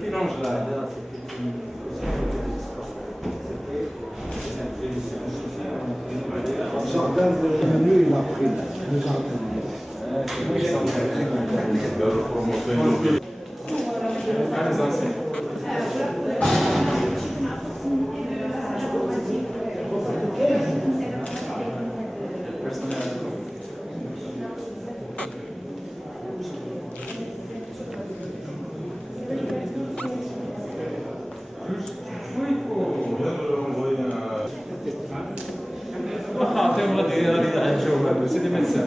Qui longe là? Le jardin de mieux, il a pris le jardin. C'est des médecins.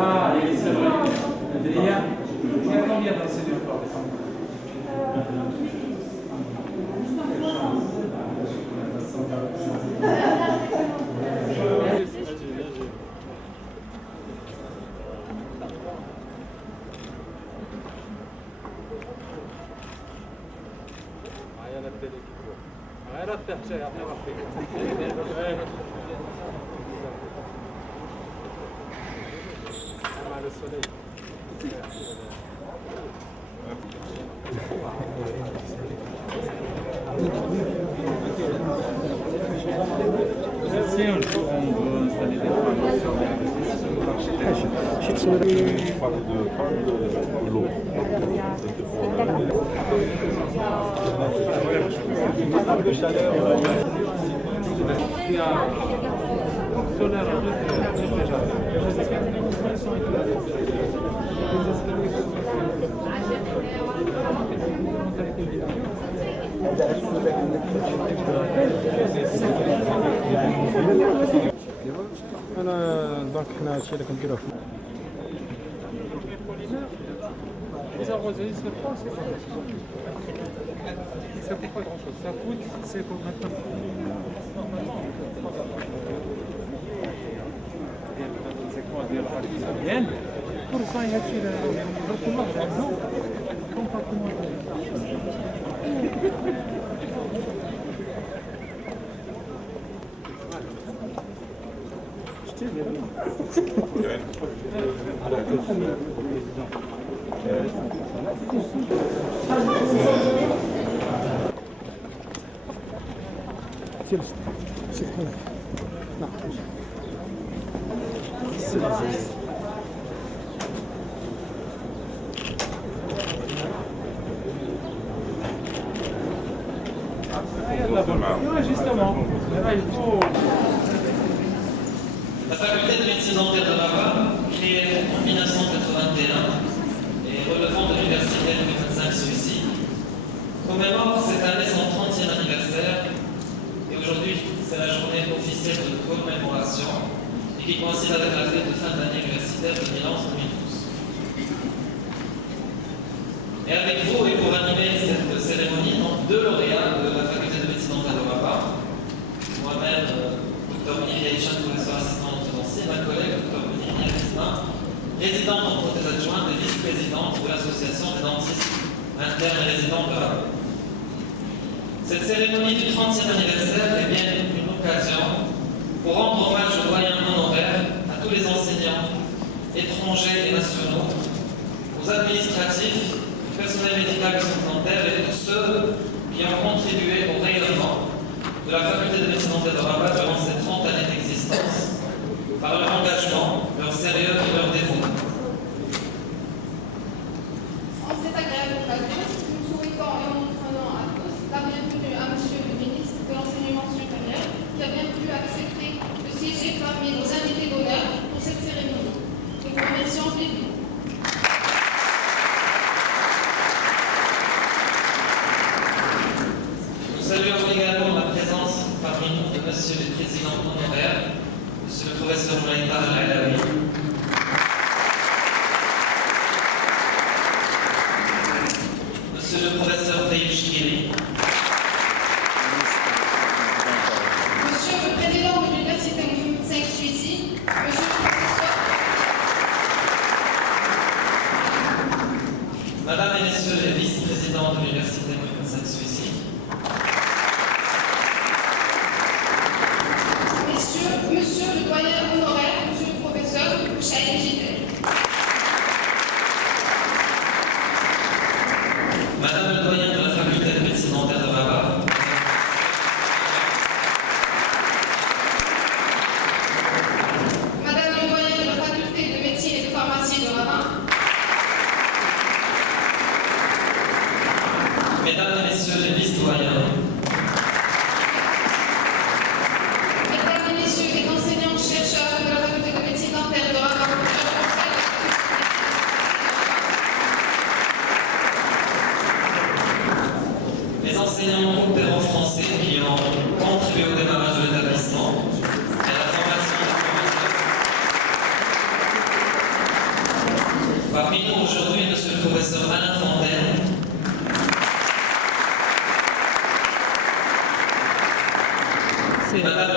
Ah, c'est vrai. Il y a combien d'enseignants par exemple? Donc, on a acheté la concurrence. Les arrosés, c'est pas ça coûte pas grand chose. Ça coûte, c'est pour maintenant. C'est quoi dire bien? Pour ça, il y a tué le justement. La faculté de médecine dentaire de Rabat, créée en 1981 et relevant de l'université de 25 Suisse, commémore cette année son 30e anniversaire. Et aujourd'hui, c'est la journée officielle de commémoration et qui coïncide avec la fête de fin d'année universitaire de Milan 2012. Et avec vous, et pour animer cette cérémonie, donc deux lauréats de la faculté de médecine dentaire de Rabat, moi-même, Dr Monique Aïchan, professeur assistant d'orthodontie, ma collègue Dr Monique Aïchan, résidente en prothèse adjointe et vice-présidente de l'association des dentistes internes et résidents de Rabat. Cette cérémonie du 30e anniversaire est bien une occasion pour rendre hommage aux doyens honoraires, à tous les enseignants, étrangers et nationaux, aux administratifs, au personnel médical et dentaire et tous ceux qui ont contribué au rayonnement de la faculté de médecine dentaire de Rabat durant ces 30 années d'existence, par leur engagement, leur sérieux et leur dévouement. En cette agréable occasion, nous souhaitons et en prenant à tous la bienvenue à Monsieur le ministre de l'Enseignement supérieur qui a bien voulu accepter de siéger parmi nos invités d'honneur pour cette cérémonie. Nous vous remercions vivement. Nous saluons également la présence parmi nous de Monsieur le Président honoraire, Monsieur le Professeur Moulaïta Al-Alawi. Monsieur le Professeur Taïb Chkiri. Monsieur le Président de l'Université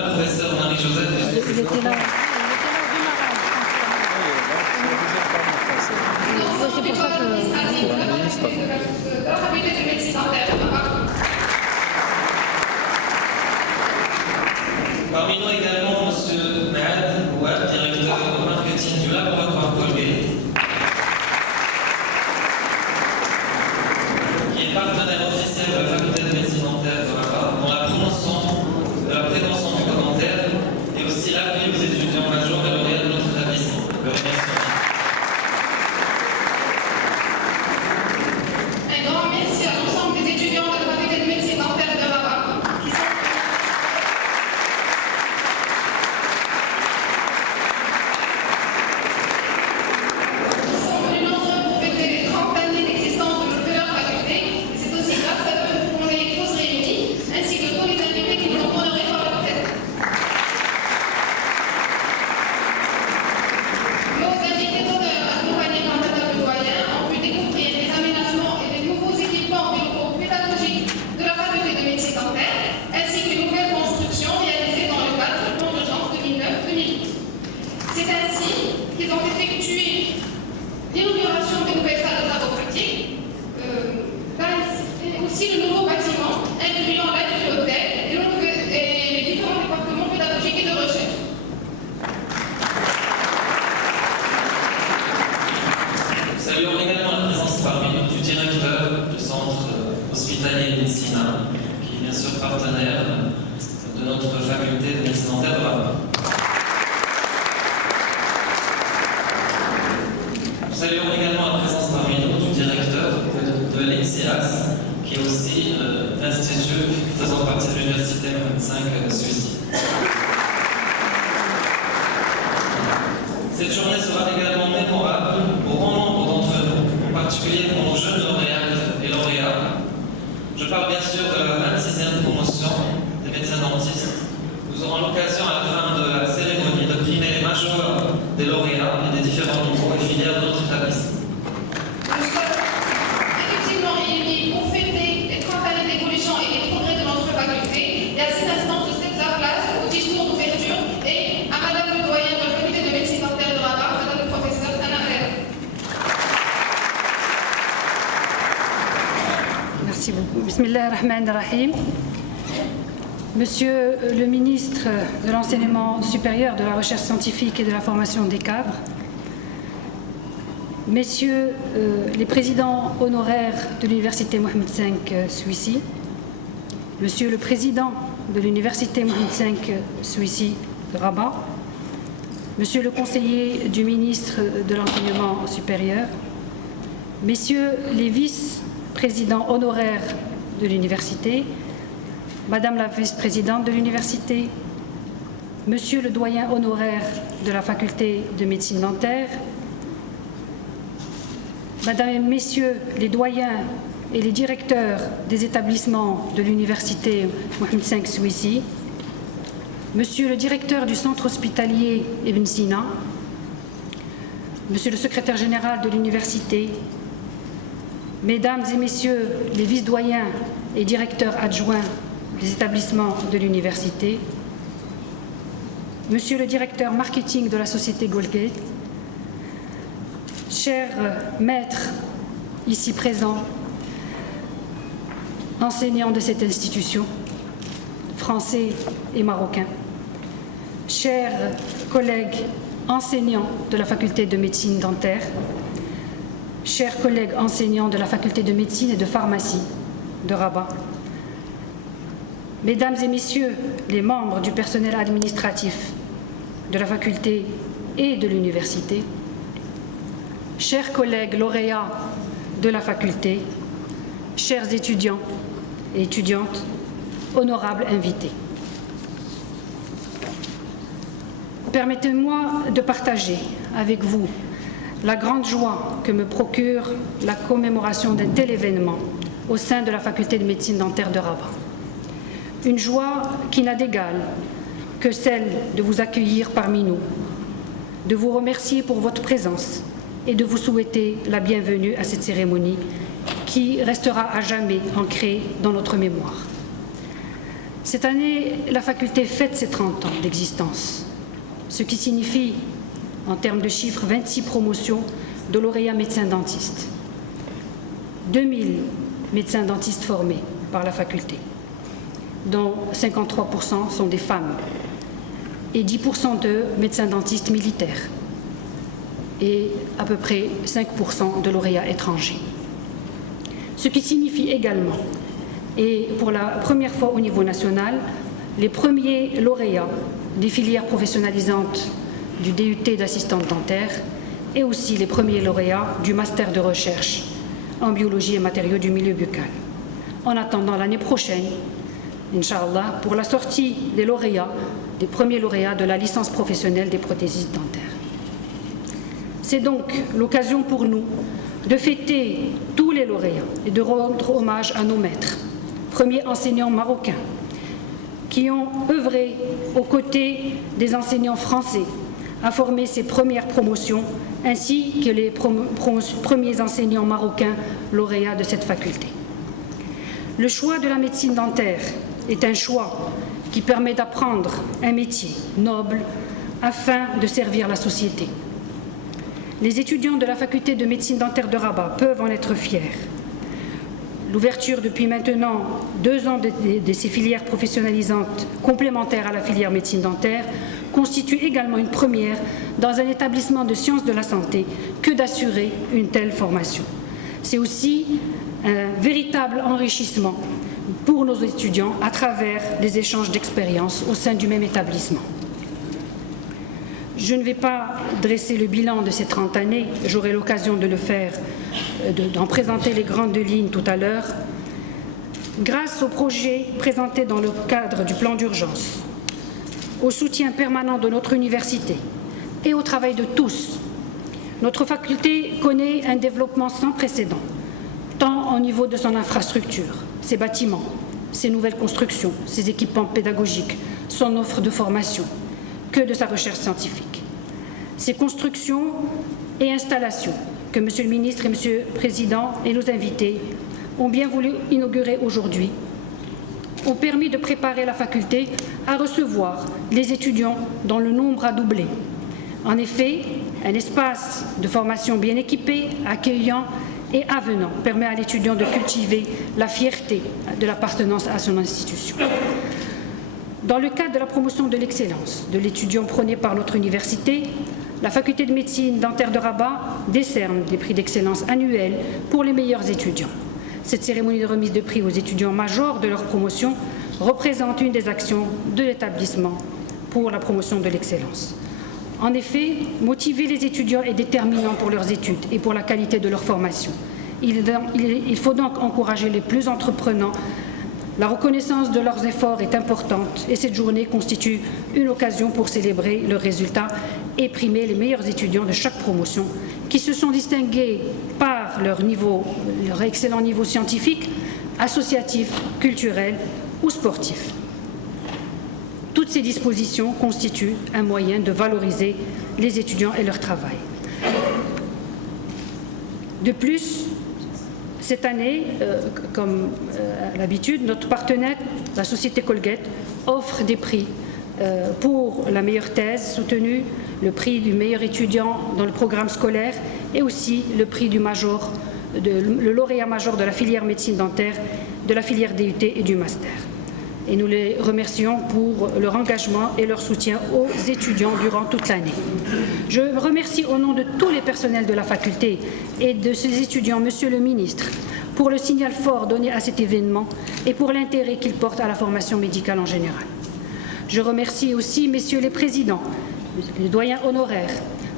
la professeure Marie-Joseph Il était là au démarrage. C'est pour ça que... de la faculté de médecine dentaire de Rabat. Parmi nous également, M. Mahad Ouad, directeur marketing du laboratoire Colgate, qui est partenaire officiel de la faculté de médecine dentaire de Rabat, dans la promotion de la prévention du commentaire et aussi l'appui aux étudiants majors et lauréats de notre établissement. Le remercie. Un grand merci à l'ensemble des étudiants de la faculté de médecine dentaire de Rabat qui sont venus nombreux pour fêter les 30 années d'existence de leur faculté. Et c'est aussi grâce à eux qu'on est tous réunis, ainsi que tous les invités qui nous ont honorés par leur tête. Nos invités d'honneur, accompagnés par Madame le doyen, ont pu découvrir les aménagements et les nouveaux équipements des locaux pédagogiques de la faculté de médecine dentaire, ainsi que les nouvelles constructions réalisées dans le cadre du plan d'urgence 2009-2008. C'est ainsi qu'ils ont effectué l'inauguration des nouvelles salles de travaux pratiques, et aussi le nouveau bâtiment, incluant la bibliothèque et les différents départements pédagogiques et de recherche. Nous saluons également la présence parmi nous du directeur du centre hospitalier Médecina, qui est bien sûr partenaire de notre faculté de médecine dentaire de Rabat. Nous saluons également la présence parmi nous du directeur de l'INSEAS, qui est aussi l'institut faisant partie de l'université Mohamed V Suisse. Cette journée sera également mémorable pour bon nombre d'entre nous, en particulier pour nos jeunes lauréates et lauréats. Je parle bien sûr de la 26e promotion des médecins dentistes. Nous aurons l'occasion à la fin de la cérémonie de primer les majors des lauréats et des différents niveaux et filières de notre établissement. Nous sommes effectivement réunis pour fêter les 30 années d'évolution et les progrès de notre faculté. Et à cet instant, je cède la place au discours d'ouverture et à Madame le doyen de la faculté de médecine dentaire de Rabat, Madame le professeur Sana Khair. Merci beaucoup. Bismillahirrahmanirrahim. Monsieur le ministre de l'Enseignement supérieur, de la Recherche scientifique et de la formation des cadres, Messieurs les présidents honoraires de l'Université Mohamed V Suissi, Monsieur le président de l'Université Mohamed V Suissi de Rabat, Monsieur le conseiller du ministre de l'Enseignement supérieur, Messieurs les vice-présidents honoraires de l'université, Madame la vice-présidente de l'université, Monsieur le doyen honoraire de la faculté de médecine dentaire, Madame et Messieurs les doyens et les directeurs des établissements de l'université Mohamed V Suissi, Monsieur le directeur du centre hospitalier Ibn Sina, Monsieur le secrétaire général de l'université, Mesdames et Messieurs les vice-doyens et directeurs adjoints des établissements de l'université, Monsieur le directeur marketing de la société Colgate, chers maîtres ici présents, enseignants de cette institution, français et marocains, chers collègues enseignants de la faculté de médecine dentaire, chers collègues enseignants de la faculté de médecine et de pharmacie de Rabat, Mesdames et Messieurs les membres du personnel administratif de la faculté et de l'université, chers collègues lauréats de la faculté, chers étudiants et étudiantes, honorables invités. Permettez-moi de partager avec vous la grande joie que me procure la commémoration d'un tel événement au sein de la faculté de médecine dentaire de Rabat. Une joie qui n'a d'égal que celle de vous accueillir parmi nous, de vous remercier pour votre présence et de vous souhaiter la bienvenue à cette cérémonie qui restera à jamais ancrée dans notre mémoire. Cette année, la faculté fête ses 30 ans d'existence, ce qui signifie, en termes de chiffres, 26 promotions de lauréats médecins-dentistes, 2000 médecins-dentistes formés par la faculté, dont 53% sont des femmes, et 10% de médecins-dentistes militaires, et à peu près 5% de lauréats étrangers. Ce qui signifie également, et pour la première fois au niveau national, les premiers lauréats des filières professionnalisantes du DUT d'assistante dentaire et aussi les premiers lauréats du master de recherche en biologie et matériaux du milieu buccal. En attendant l'année prochaine, Inch'Allah, pour la sortie des lauréats, des premiers lauréats de la licence professionnelle des prothésistes dentaires. C'est donc l'occasion pour nous de fêter tous les lauréats et de rendre hommage à nos maîtres, premiers enseignants marocains, qui ont œuvré aux côtés des enseignants français à former ces premières promotions, ainsi que les premiers enseignants marocains lauréats de cette faculté. Le choix de la médecine dentaire est un choix qui permet d'apprendre un métier noble afin de servir la société. Les étudiants de la faculté de médecine dentaire de Rabat peuvent en être fiers. L'ouverture depuis maintenant 2 ans de ces filières professionnalisantes complémentaires à la filière médecine dentaire constitue également une première dans un établissement de sciences de la santé que d'assurer une telle formation. C'est aussi un véritable enrichissement pour nos étudiants à travers des échanges d'expériences au sein du même établissement. Je ne vais pas dresser le bilan de ces 30 années, j'aurai l'occasion de le faire, d'en présenter les grandes lignes tout à l'heure. Grâce aux projets présentés dans le cadre du plan d'urgence, au soutien permanent de notre université et au travail de tous, notre faculté connaît un développement sans précédent, tant au niveau de son infrastructure, ses bâtiments, ses nouvelles constructions, ses équipements pédagogiques, son offre de formation, que de sa recherche scientifique. Ces constructions et installations que M. le ministre et M. le Président et nos invités ont bien voulu inaugurer aujourd'hui ont permis de préparer la faculté à recevoir les étudiants dont le nombre a doublé. En effet, un espace de formation bien équipé, accueillant et avenant permet à l'étudiant de cultiver la fierté de l'appartenance à son institution. Dans le cadre de la promotion de l'excellence de l'étudiant prôné par notre université, la faculté de médecine dentaire de Rabat décerne des prix d'excellence annuels pour les meilleurs étudiants. Cette cérémonie de remise de prix aux étudiants majors de leur promotion représente une des actions de l'établissement pour la promotion de l'excellence. En effet, motiver les étudiants est déterminant pour leurs études et pour la qualité de leur formation. Il faut donc encourager les plus entreprenants. La reconnaissance de leurs efforts est importante et cette journée constitue une occasion pour célébrer leurs résultats et primer les meilleurs étudiants de chaque promotion qui se sont distingués par leur excellent niveau scientifique, associatif, culturel ou sportif. Toutes ces dispositions constituent un moyen de valoriser les étudiants et leur travail. De plus, cette année, comme à l'habitude, notre partenaire, la société Colgate, offre des prix pour la meilleure thèse soutenue, le prix du meilleur étudiant dans le programme scolaire et aussi le prix du le lauréat major de la filière médecine dentaire, de la filière DUT et du master. Et nous les remercions pour leur engagement et leur soutien aux étudiants durant toute l'année. Je remercie au nom de tous les personnels de la faculté et de ces étudiants, Monsieur le ministre, pour le signal fort donné à cet événement et pour l'intérêt qu'il porte à la formation médicale en général. Je remercie aussi Messieurs les présidents, les doyens honoraires,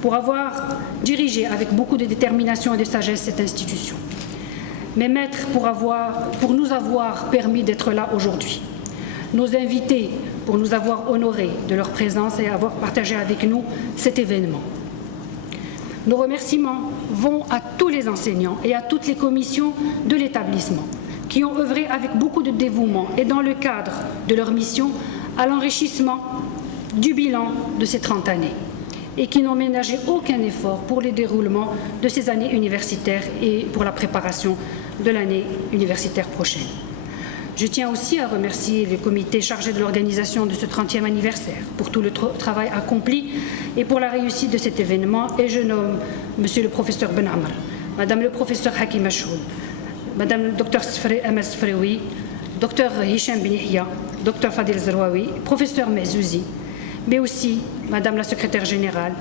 pour avoir dirigé avec beaucoup de détermination et de sagesse cette institution. Mes maîtres pour nous avoir permis d'être là aujourd'hui. Nos invités pour nous avoir honorés de leur présence et avoir partagé avec nous cet événement. Nos remerciements vont à tous les enseignants et à toutes les commissions de l'établissement qui ont œuvré avec beaucoup de dévouement et dans le cadre de leur mission à l'enrichissement du bilan de ces 30 années et qui n'ont ménagé aucun effort pour le déroulement de ces années universitaires et pour la préparation de l'année universitaire prochaine. Je tiens aussi à remercier le comité chargé de l'organisation de ce 30e anniversaire pour tout le travail accompli et pour la réussite de cet événement. Et je nomme Monsieur le professeur Ben Amr, Madame le professeur Hakim Achoul, Madame le docteur Amas Sfreoui, docteur Hicham Ben Yahya, docteur Fadil Zerwawi, professeur Mezouzi, mais aussi Madame la secrétaire générale,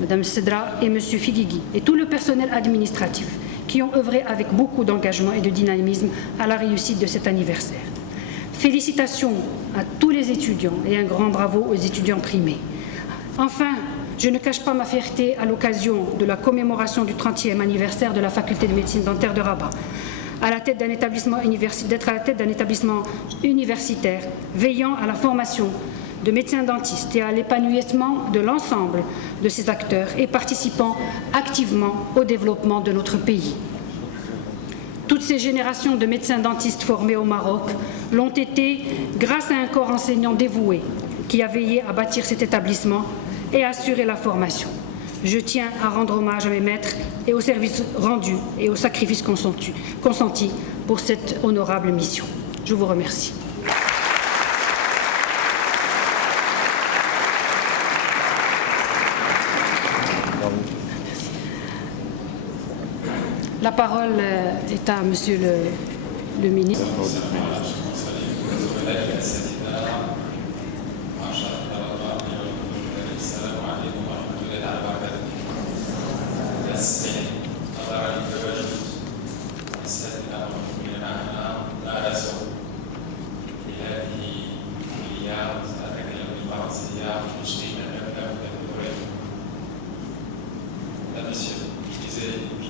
Madame Sedra et Monsieur Figuigui, et tout le personnel administratif qui ont œuvré avec beaucoup d'engagement et de dynamisme à la réussite de cet anniversaire. Félicitations à tous les étudiants et un grand bravo aux étudiants primés. Enfin, je ne cache pas ma fierté à l'occasion de la commémoration du 30e anniversaire de la faculté de médecine dentaire de Rabat, d'être à la tête d'un établissement universitaire veillant à la formation de médecins dentistes et à l'épanouissement de l'ensemble de ces acteurs et participant activement au développement de notre pays. Toutes ces générations de médecins dentistes formés au Maroc l'ont été grâce à un corps enseignant dévoué qui a veillé à bâtir cet établissement et à assurer la formation. Je tiens à rendre hommage à mes maîtres et aux services rendus et aux sacrifices consentis pour cette honorable mission. Je vous remercie. La parole est à Monsieur le ministre.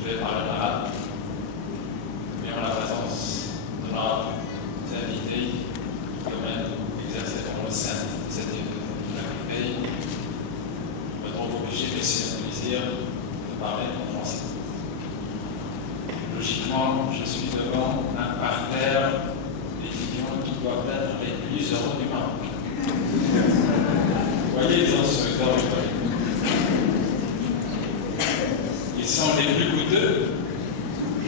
Je vais parler arabe, mais en la présence de nos invités qui eux-mêmes exercent dans le sein de cette faculté, je me trouve obligé, mais c'est un plaisir de parler en français. Logiquement, je suis devant un parterre d'étudiants qui doivent être les plus heureux du Maroc. Vous voyez, ils ont ce dortoir. Ils sont les plus coûteux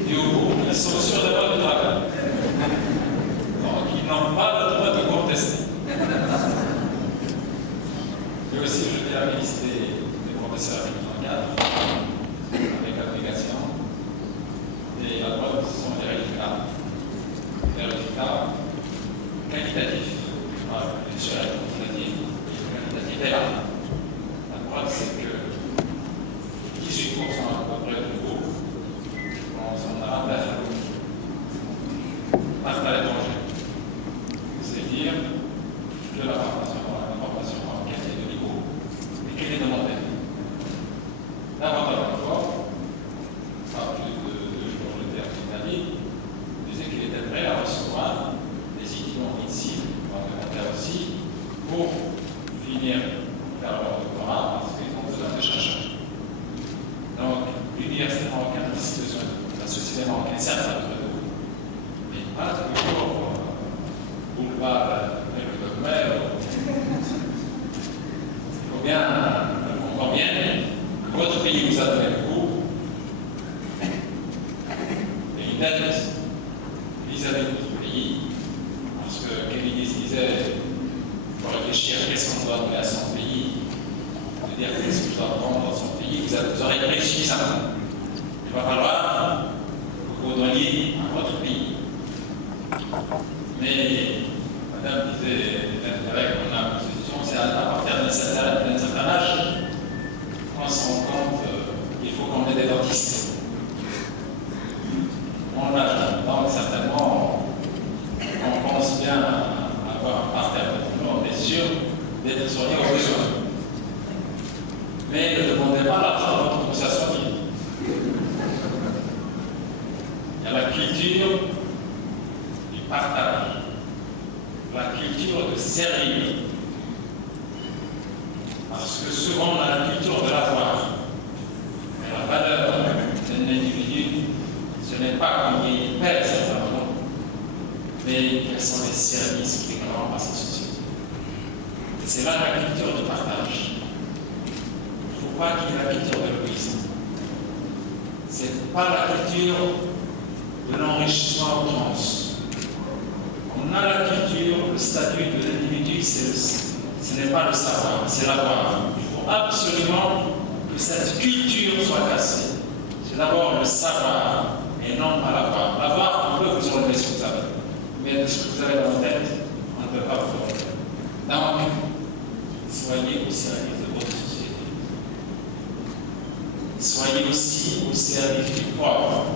et au bout, ils sont sur le droit de travail. Donc, ils n'ont pas le droit de contester. Et aussi, je tiens à féliciter les professeurs qui nous encadrent avec l'application. Et la preuve, ce sont les résultats. Les résultats qualitatifs. Bien sûr, la quantitative est là. La preuve, c'est que 18% à peu près de nouveau, on s'en a remplacé partent à l'étranger. C'est dire de la formation en qualité de niveau et qu'elle est demandée. Davantage encore, par plus de jours de terme d'Italie, disait qu'il était prêt à recevoir des étudiants ici, parlementaires aussi, pour finir leur doctorat parce qu'ils ont besoin de chercheurs. Donc, l'université marocaine a besoin, la société marocaine certes a besoin de vous, mais pas toujours boulevard avec le dogme. Il faut bien comprendre bien que votre pays vous a donné le coup et une dette vis-à-vis de votre pays, parce que Kennedy disait il faut réfléchir à qu'est-ce qu'on doit donner à son pays. De dire qu'est-ce que je dois prendre dans son pays, vous aurez pris suffisamment. Il va falloir que vous donniez à votre pays. Mais, Madame disait, avec mon position, c'est à partir d'un certain âge qu'on se rend compte qu'il faut qu'on ait des dentistes. Mon âge, donc certainement, on pense bien avoir un parterre de tout, on est sûr d'être soigné au besoin. Mais ne demandez pas l'argent pour que ça soit bien. Il y a la culture du partage, la culture de servir. Parce que souvent on a la culture de l'avoir. Mais la valeur d'un individu, ce n'est pas combien il pèse, mais quels sont les services qu'il rend à sa société. C'est là la culture du partage. Il ne faut pas qu'il y ait la culture de l'égoïsme. Ce n'est pas la culture de l'enrichissement à outrance. On On a la culture, le statut de l'individu, ce n'est pas le savoir, c'est l'avoir. Il faut absolument que cette culture soit cassée. C'est d'abord le savoir et non pas l'avoir. L'avoir, on peut vous enlever ce que vous avez. Mais de ce que vous avez dans la tête, on ne peut pas vous enlever. Donc, soyez au service de votre société. Soyez aussi au service du pauvre.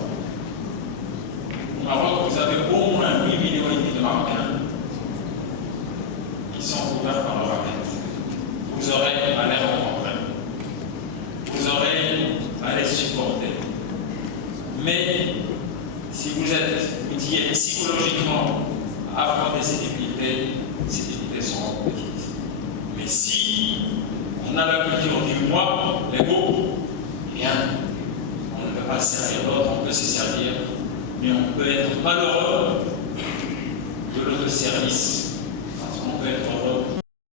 Au Maroc, vous avez au moins 8,5 millions de Marocains qui sont couverts par le racket. Vous aurez à les rencontrer. Vous aurez à les supporter. Mais si vous êtes outillé psychologiquement à affronter ces difficultés seront petites. Mais si on a la culture du moi, l'ego, eh bien, on ne peut pas servir l'autre, on peut se servir, mais on peut être malheureux de l'autoservice.